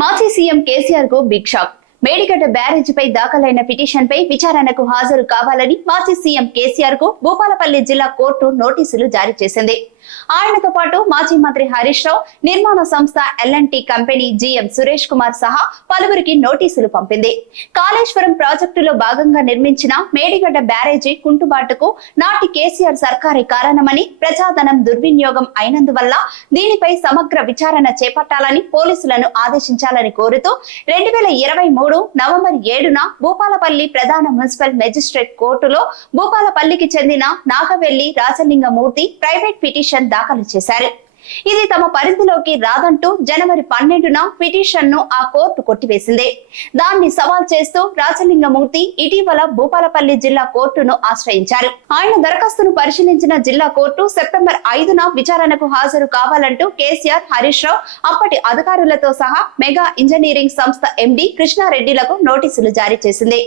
మాజీ సీఎం కేసీఆర్ కు big shock. Medigadda బ్యారేజీపై దాఖలైన పిటిషన్పై విచారణకు హాజరు కావాలని మాజీ సీఎం కేసీఆర్ కు భూపాలపల్లి జిల్లా కోర్టు నోటీసులు జారీ చేసింది. ఆయనతో పాటు మాజీ మంత్రి హరీష్ రావు, నిర్మాణ సంస్థ L&T company GM Suresh Kumar సహా పలువురికి నోటీసులు పంపింది. కాళేశ్వరం ప్రాజెక్టులో భాగంగా నిర్మించిన మేడిగడ్డ బ్యారేజీ కుంటుబాటుకు నాటి కేసీఆర్ సర్కారే కారణమని, ప్రజాధనం దుర్వినియోగం అయినందువల్ల దీనిపై సమగ్ర విచారణ చేపట్టాలని పోలీసులను ఆదేశించాలని కోరుతూ 2023 నవంబర్ 7న భూపాలపల్లి ప్రధాన మున్సిపల్ మెజిస్ట్రేట్ కోర్టులో భూపాలపల్లికి చెందిన నాగవెల్లి రాజలింగమూర్తి ప్రైవేట్ పిటిషన్ దాఖలు చేశారు. ఇది తమ పరిధిలోకి రాదంటూ జనవరి 12న పిటిషన్ ను ఆ కోర్టు కొట్టివేసింది. దాన్ని సవాల్ చేస్తూ రాజలింగమూర్తి ఇటీవల భూపాలపల్లి జిల్లా కోర్టును ఆశ్రయించారు. ఆయన దరఖాస్తును పరిశీలించిన జిల్లా కోర్టు సెప్టెంబర్ 5న విచారణకు హాజరు కావాలంటూ కేసీఆర్, హరీష్ రావు, అప్పటి అధికారులతో సహా మెగా ఇంజనీరింగ్ సంస్థ MD కృష్ణారెడ్డిలకు నోటీసులు జారీ చేసింది.